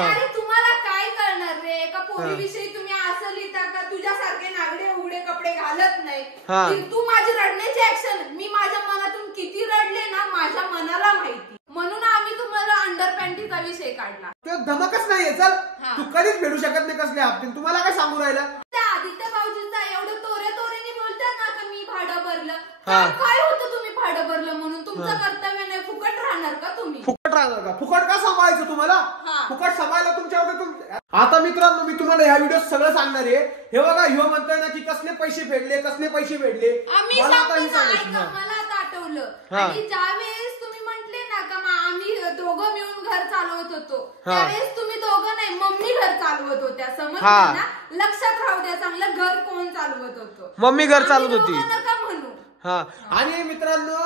अरे तुम्हाला काय करणार रे? एका पोरीविषयी तुम्ही असं लिहिता का तुझ्यासारखे नागडे उघडे कपडे घालत नाही. तू माझी रडण्याची ऍक्शन, मी माझ्या मनातून किती रडले ना माझ्या मनाला माहिती, म्हणून आम्ही तुम्हाला अंडर पॅन्टीचा विषय काढला. तो धमकच नाहीये. चल तू कधीच भेटू शकत नाही कसले हप्ते. तुम्हाला काय सांगू राहिला? आदित्य भाऊजींचा एवढं तोऱ्याने बोलतात ना का मी भाडं भरलं. काय होतं तुम्ही भाडं भरलं म्हणून? तुमचं कर्तव्य नाही. फुकट राहणार का तुम्ही? फुकट राहणार का? फुकट का सांभाळायचं तुम्हाला? फुकट सांभाळायला तुमच्यावर. आता मित्रांनो मी तुम्हाला ह्या व्हिडिओ सगळं सांगणार आहे. हे बघा ह्यो म्हणतोय ना की कसले पैसे फेडले कसले पैसे फेडले. मला आता आठवलं. आणि ज्यावेळेस तुम्ही म्हटले ना का आम्ही दोघं मिळून घर चालवत होतो त्यावेळेस तुम्ही दोघं नाही मम्मी घर चालवत होत्या. समजलं ना? लक्षात राहू द्या चांगलं. घर कोण चालवत होतं? मम्मी घर चालवत होती. नका म्हणू. आणि मित्रांनो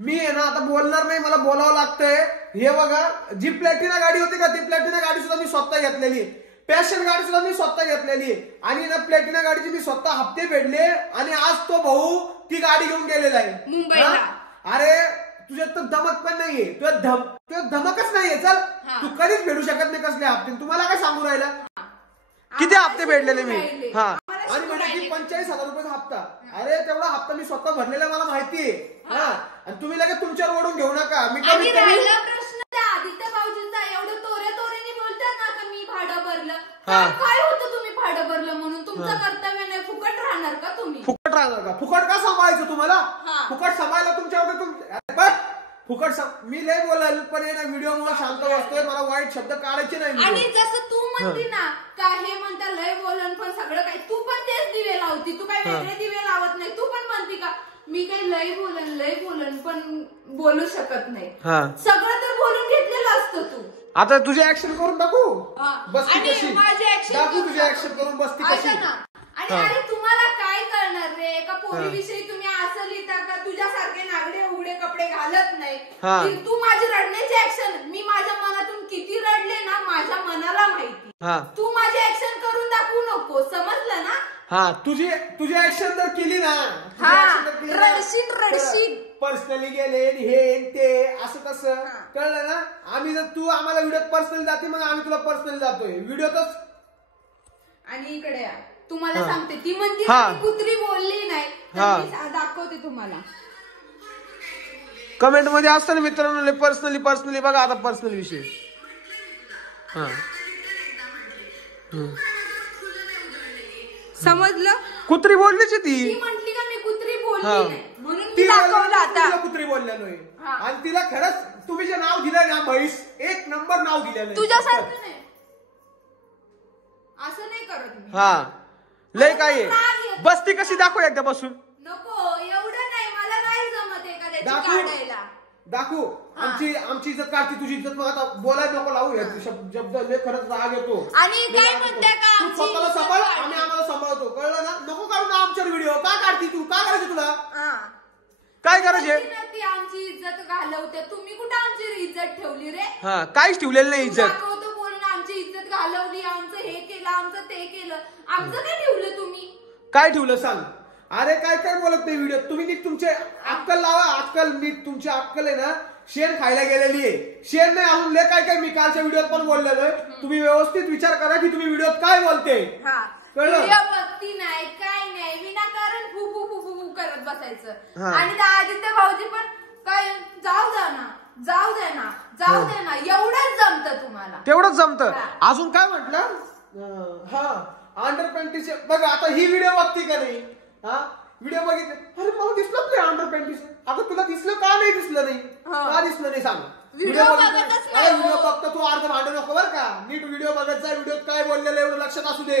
मी आहे ना आता बोलणार नाही, मला बोलावं लागतंय. हे बघा जी प्लॅटिना गाडी होती का ती प्लॅटिना गाडी सुद्धा मी स्वतः घेतलेली. पॅशन गाडी सुद्धा मी स्वतः घेतलेली. आणि ना प्लॅटिना गाडीची मी स्वतः हप्ते फेडले. आणि आज तो भाऊ ती गाडी घेऊन गेलेला आहे मुंबईला. अरे तुझ्यात तर धमक पण नाहीये. तुझ्यात धमकच नाहीये. चल तू कधीच फेडू शकत नाही कसले हप्ते. तुम्हाला काय सांगू राहिला? किती हप्ते फेडलेले मी. आणि म्हणजे 45,000 रुपयाचा हप्ता. अरे तेवढा हप्ता मी स्वतः भरलेला मला माहितीये. आणि तुम्ही लगेच तुमच्यावर ओढून घेऊ नका. मी प्रश्न त्या आदित्य भाऊजींचा एवढं तोऱ्याने बोलतात ना का मी भाडं भरलं. काय होतं तुम्ही भाडं भरलं म्हणून? तुमचं कर्तव्य नाही. फुकट राहणार का तुम्ही? फुकट राहणार का? फुकट का सांभाळायचं तुम्हाला? फुकट सांभाळायला तुमच्यावर फुकट मी लय बोलायला पण आहे ना व्हिडिओ मुळे शांत बसतोय. मला वाईट शब्द काढायचे नाही. आणि जसं तू म्हणती ना का हे म्हणता लय बोलन पण सगळं काही तू पण तेच दिवे लावती. तू काही वेगळे दिवे लावत नाही. तू पण म्हणती का मी काही लय बोलन पण बोलू शकत नाही. सगळं तर बोलून घेतलेलं असतं तू. आता तुझी ऍक्शन करून दाखवू. बसती कशी दाखवू तुझी ऍक्शन करून बसती कशी. आणि अरे तुम्हाला काय करणार रे? एका पोरीविषयी तुम्ही असं लिहिता का तुझ्यासारखे नागडे उघडे कपडे घालत नाही. तू माझी रडण्याची ऍक्शन, मी माझ्या मनातून किती रडले ना माझ्या मनाला माहिती. तू माझी ऍक्शन करून दाखवू नको. समजलं ना? तुझी ऍक्शन जर केली ना रडशील पर्सनली गेले हे ते असं तसं कळलं ना. आम्ही जर तू आम्हाला व्हिडिओत पर्सनली जाते मग आम्ही तुला पर्सनली जातोय व्हिडिओतच. आणि इकडे तुम्हाला सांगते ती म्हणते कुत्री बोलली नाही. दाखवते तुम्हाला कमेंट मध्ये असतं ना मित्रांनो पर्सनली बघा. आता पर्सनल विषय समजलं? कुत्री बोललीच ती म्हटली का मी कुत्री बोलली नाही म्हणून ती दाखवलं. आता कुत्री बोललेलो आहे. आणि तिला खरंच तुम्ही जे नाव दिलं ना म्हैस एक नंबर नाव दिलेलं तुझ्यासारखं नाही. असं नाही करत मी. लय काय बसती कशी दाखव एकदा बसून. नको एवढं नाही. मला नाही जमत एखाद्याची काढायला. दाखवू. आमची इज्जत काढती तुझी इज्जत. मग आता बोलायला नको लावू. शब्द खरंच राग येतो. आणि काय म्हणते का तू स्वतःला सांभाळ आम्ही आम्हाला सांभाळतो. कळलं ना? नको काढू ना आमच्यावर व्हिडिओ. का काढती तू? काय करायचं तुला? काय करायचे? ती आमची इज्जत घालवते. तुम्ही कुठं आमची इज्जत ठेवली रे? काहीच ठेवलेलं नाही इज्जत. दाखवतो बोलून आमची इज्जत घालवली. आमचं हे केलं आमचं ते केलं. आमचं काय ठेवलं तुम्ही? काय ठेवलं सांग. अरे काय बोलत नाही व्हिडिओ. तुम्ही नीट तुमचे अक्कल लावा. अक्कल नीट तुमची अक्कल आहे ना शेण खायला गेलेली आहे. शेण नाही आणून लय काय मी कालच्या व्हिडिओत पण बोललेलो आहे. तुम्ही व्यवस्थित विचार करा की तुम्ही व्हिडिओत काय बोलते. कळलं? बघती नाही काय नाही विनाकारण फू फू करत बसायचं. आणि आदित्य भाऊजी पण काय जाऊ दे ना एवढंच जमतं तुम्हाला. तेवढंच जमतं. अजून काय म्हटलं? अंडर पॅन्टीचे बघा. आता ही व्हिडिओ बघती का नाही? व्हिडिओ बघितले. अरे मला दिसलं नाही अंडर पॅन्टीचे. अगं तुला दिसलं का नाही दिसलं नाही? का दिसलं नाही सांग. व्हिडिओ बघतो तू अर्ध भांडू नको बरं का. नीट व्हिडिओ बघायचा. व्हिडिओत काय बोललेलं एवढं लक्षात असू दे.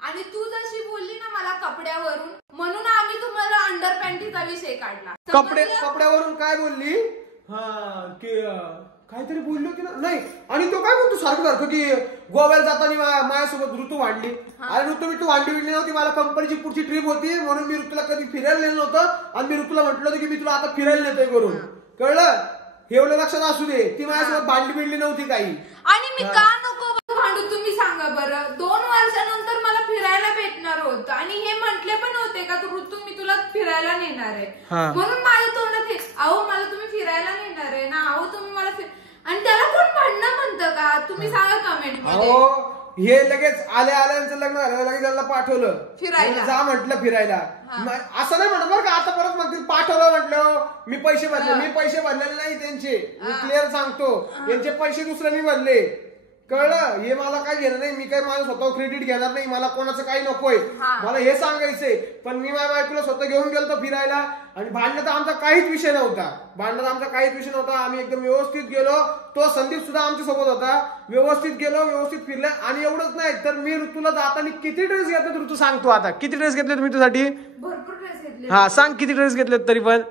आणि तू जशी बोलली ना मला कपड्यावरून म्हणून आम्ही तुम्हाला अंडर पॅन्टीचा विषय काढला. कपड्यावरून काय बोलली? काहीतरी बोलली होती ना. नाही. आणि तो काय म्हणतो सारखं की गोव्याला जाताना माझ्यासोबत ऋतू भांडली. अरे ऋतू भांडली नव्हती. मला कंपनीची पुढची ट्रिप होती म्हणून मी ऋतूला कधी फिरायला नेलं नव्हतं. आणि मी ऋतूला म्हटलं होतं की मी तुला आता फिरायला नेतोय करून. कळलं? एवढं लक्षात असू दे. ती माझ्यासोबत भांडली नव्हती काही. आणि मी का नको भांडू तुम्ही सांगा बरं. 2 वर्षानंतर मला फिरायला भेटणार होतं आणि हे म्हटले पण होते का ऋतू मी तुला फिरायला नेणार आहे म्हणून माझ्या तोंडात अहो मला तुम्ही फिरायला नेणार आहे ना. अहो तुम्ही मला आणि त्याला कोण भांडणं म्हणतं का? तुम्ही सांगा कमेंट मध्ये. हे लगेच आल्याचं लग्न झालं लगेच त्यांना पाठवलं फिरायला, जा म्हटलं फिरायला. असं नाही म्हणत बरं का, आता परत मग पाठवलं म्हटलं मी पैसे भरले. मी पैसे भरलेले नाही त्यांचे, मी क्लिअर सांगतो. यांचे पैसे दुसऱ्यांनी भरले, कळलं? हे मला काय घेणं नाही. मी काही माझं स्वतः क्रेडिट घेणार नाही. मला कोणाचं काही नकोय, मला हे सांगायचंय. पण मी माझ्या बायकोला स्वतः घेऊन गेलो फिरायला आणि भांडण्याचा आमचा काहीच विषय नव्हता. आम्ही एकदम व्यवस्थित गेलो. तो संदीप सुद्धा आमच्या सोबत होता. व्यवस्थित गेलो, व्यवस्थित फिरलं. आणि एवढंच नाही तर मी ऋतूला जाताना किती ड्रेस घेतले ऋतू सांगतो. आता किती ड्रेस घेतले तुम्ही तुझ्यासाठी? भरपूर ड्रेस घेतले. हा सांग किती ड्रेस घेतलेत तरी पण?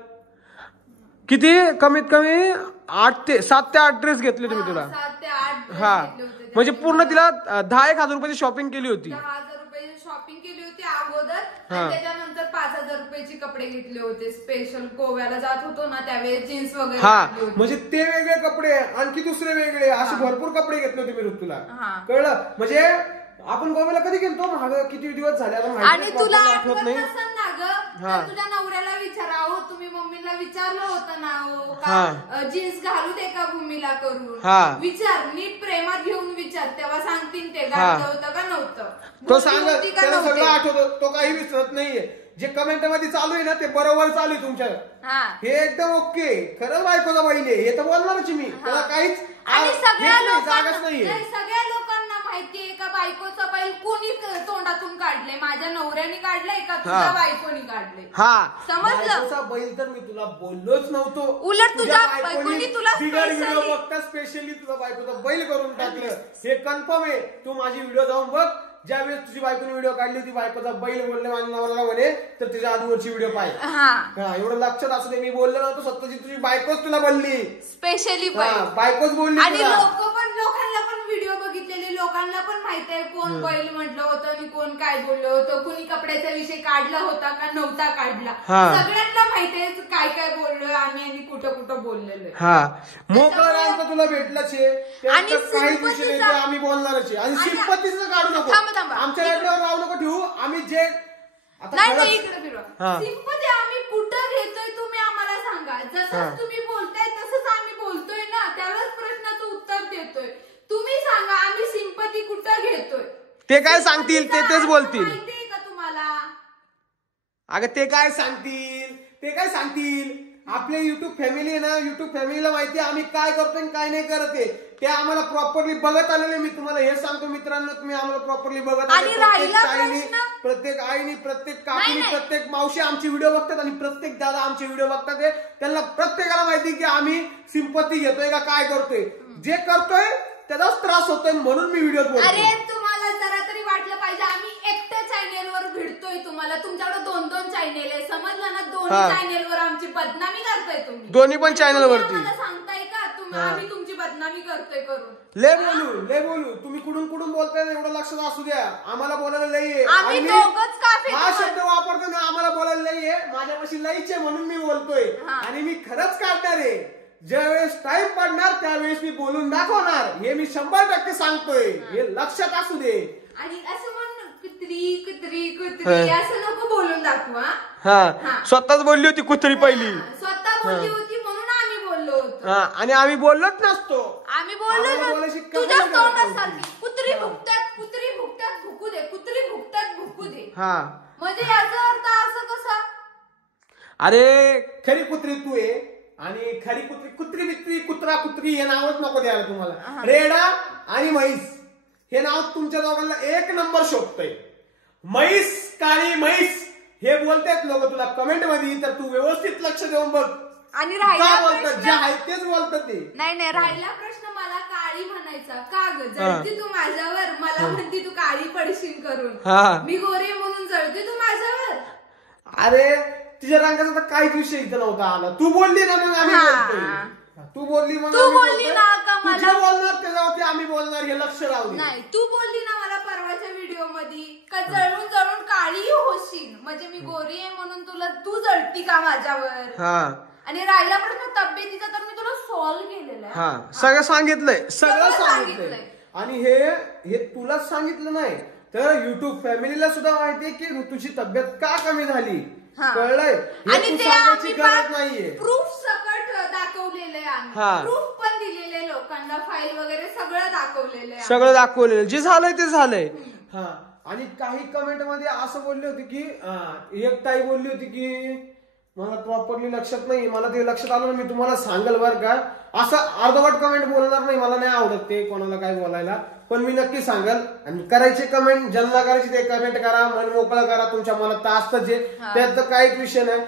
किती? कमीत कमी 7 ते 8 ड्रेस घेतले तुम्ही तुला. 7 ते 8 हा म्हणजे पूर्ण तिला 10,000 रुपयाची शॉपिंग केली होती. 10,000 रुपयाची शॉपिंग केली होती अगोदर. त्याच्यानंतर 5,000 रुपयाची कपडे घेतले होते. स्पेशल गोव्याला जात होतो ना त्यावेळेस जीन्स वगैरे. हा म्हणजे ते वेगळे कपडे, आणखी दुसरे वेगळे, असे भरपूर कपडे घेतले होते मी ऋतूला. कळलं? म्हणजे आपण गोव्याला कधी गेलतो माग किती दिवस झाले आणि तुला आठवत नसेल ना ग, तुझ्या नवऱ्याला विचारावं. तुम्ही मम्मीला विचारलं होतं ना जीन्स घालू दे का भूमीला करून? विचार, नीट प्रेमात घेऊन विचार, तेव्हा सांगतील ते घातलं होतं का नव्हतं. तो सांगत, त्याला सगळं आठवत, तो काही विसरत नाहीये. जे कमेंट मध्ये चालू आहे ना ते बरोबर चालू आहे तुमच्या. हे एकदम ओके, खरं बायकोचा बैल आहे हे तर बोलणारच मी. त्याला काहीच जागाच नाहीये. सगळ्या लोकांना माहितीये का बायकोचा बैल कोणी तोंडातून काढले? माझ्या नवऱ्याने काढलाय का तुझ्या बायकोनी काढले? समजलं? बैल तर मी तुला बोललोच नव्हतो. उलट तुझ्या बायकोनी तुला व्हिडिओ बघता स्पेशली तुझा बायकोचा बैल करून टाकलं. हे कन्फर्म आहे. तू माझी व्हिडिओ जाऊन बघ. ज्यावेळेस तुझी बायकोने व्हिडिओ काढली ती बायकोचा बैल बोलले माझ्या नवऱ्याला म्हणे, तर तिच्या आधीवरची व्हिडिओ पाहिजे. एवढं लक्षात असू दे. मी बोललो नव्हतो, स्वतःची तुझी बायकोच तुला बोलली, स्पेशली बायकोच बोलली. आणि लोकांना पण व्हिडिओ बघितलेले लोकांना पण माहित आहे कोण बैल म्हटलं होतं आणि कोण काय बोललं होतं, कोणी कपड्याचा विषय काढला होता का नव्हता काढला. सगळ्यांना माहित आहे काय काय बोललोय आम्ही आणि कुठं कुठं बोललेलो. मोकळा तुला भेटलाच आहे आणि काही विषय नाही आम्ही बोलणारच आहे. आणि सिंपतीचं काढू नको, आमच्या रेडिओवर राहू नको ठेवू. आम्ही जे नाही इकडे फिरवा सिंपती आम्ही कुठं घेतोय तुम्ही आम्हाला सांगा. जसं तुम्ही बोलताय तसंच आम्ही बोलतोय ना, त्यालाच प्रश्नाचं उत्तर देतोय. तुम्ही सांगा आम्ही सिंपती कुठं घेतोय? ते काय सांगतील ते तेच बोलतील. माहितीये का तुम्हाला? अगं ते काय सांगतील? आपले युट्यूब फॅमिली आहे ना, युट्यूब फॅमिलीला माहिती आहे आम्ही काय करतोय आणि काय नाही करत आहे. ते आम्हाला प्रॉपरली बघत आलेले. मी तुम्हाला हे सांगतो मित्रांनो, तुम्ही आम्हाला प्रॉपरली बघत आले. प्रत्येक आईनी, प्रत्येक काकीनी, प्रत्येक मावशी आमची व्हिडिओ बघतात आणि प्रत्येक दादा आमचे व्हिडिओ बघतात. त्यांना प्रत्येकाला माहिती की आम्ही सिंपती घेतोय का काय करतोय. जे करतोय त्याचाच त्रास होतोय म्हणून मी व्हिडिओ बोलतो. अरे तुम्हाला जरा तरी वाटलं पाहिजे आम्ही एकट्या चॅनेलवर भिडतोय. तुम्हाला तुमच्याकडे 2-2 चॅनेल आहे, समजलं ना? दोन्ही चॅनेलवर आमची बदनामी करताय तुम्ही. दोन्ही पण चॅनेल वरती सांगताय का तुम्ही आम्ही तुमची बदनामी करतोय करून? लय बोलू तुम्ही कुठून बोलताय ना, एवढं लक्षात असू द्या. आम्हाला बोलायला लई आहे. हा शब्द वापरतो ना, आम्हाला बोलायला लई आहे. माझ्यापाशी लईच आहे म्हणून मी बोलतोय. आणि मी खरंच काढणार आहे. ज्यावेळेस टाइम पडणार त्यावेळेस मी बोलून दाखवणार. हे मी 100% सांगतोय, हे लक्षात असू दे. आणि असं म्हण कुत्री असं नको बोलून दाखवा. स्वतःच बोलली होती कुत्री पहिली. स्वतः बोलली होती म्हणून आम्ही बोललो होतो. आणि आम्ही बोललोच नसतो. आम्ही बोललो तुझ्याच तोंडासारखी कुत्री भुकतात भुकू दे, कुत्री भुकतात भुकू दे. म्हणजे याचा अर्थ असं कसा? अरे खरी कुत्री तू आहे आणि खरी कुत्री कुत्री हे नावच नको द्यायला तुम्हाला. रेडा आणि म्हैस हे नाव तुमच्या दोघांना 1 नंबर शोभतंय. म्हैस, काळी म्हैस हे बोलतात लोक तुला कमेंट मध्ये, तर तू व्यवस्थित लक्ष देऊन बघ. आणि राहिला बोलतात जे आहे तेच बोलतात ते. नाही राहिला प्रश्न मला काळी म्हणायचा का ग? जळती तू माझ्यावर, मला म्हणती तू काळी पडशील करून. मी गोरी म्हणून जळती तू माझ्यावर? अरे तिच्या रंगाचा तर काहीच विषय इथं नव्हता आला. तू बोलली ना म्हणून आम्ही बोलतोय. तू बोलली ना का मला बोलणार त्याच्यावरती आम्ही बोलणार, हे लक्ष राहू दे. नाही तू बोलली ना मला परवाच्या व्हिडिओ मध्ये का जळून काळी होशील, म्हणजे मी गोरी आहे म्हणून तू जळती का माझ्यावर? आणि राहिला प्रश्न तब्येतीचा तर मी तुला सॉल्व्ह केलेला आहे. सगळं सांगितलंय. आणि हे तुलाच सांगितलं नाही तर युट्यूब फॅमिलीला सुद्धा माहितीये की ऋतूची तब्येत का कमी झाली. कळलंय? आणि ते आम्ही गरज नाहीये. प्रूफ सकट दाखवलेलं आहे हा. आम्ही, प्रूफ पण दिलेले लोकांना, फाईल वगैरे सगळं दाखवलेलं आहे. सगळं दाखवलेलं, जे झालंय ते झालंय. हा. आणि काही कमेंट मध्ये असं बोलले होते की एक ताई बोलली होती की मला प्रॉपरली लक्षात नाही, मला ते लक्षात आलं ना मी तुम्हाला सांगेल बरं का. असं अर्धवट कमेंट बोलणार नाही, मला नाही आवडत ते कोणाला काय बोलायला, पण मी नक्की सांगेल. आणि करायचे कमेंट, ज्यांना करायची ते कमेंट करा, मन मोकळं करा, तुमच्या मनात असतं जे, त्यात काहीच विषय नाही.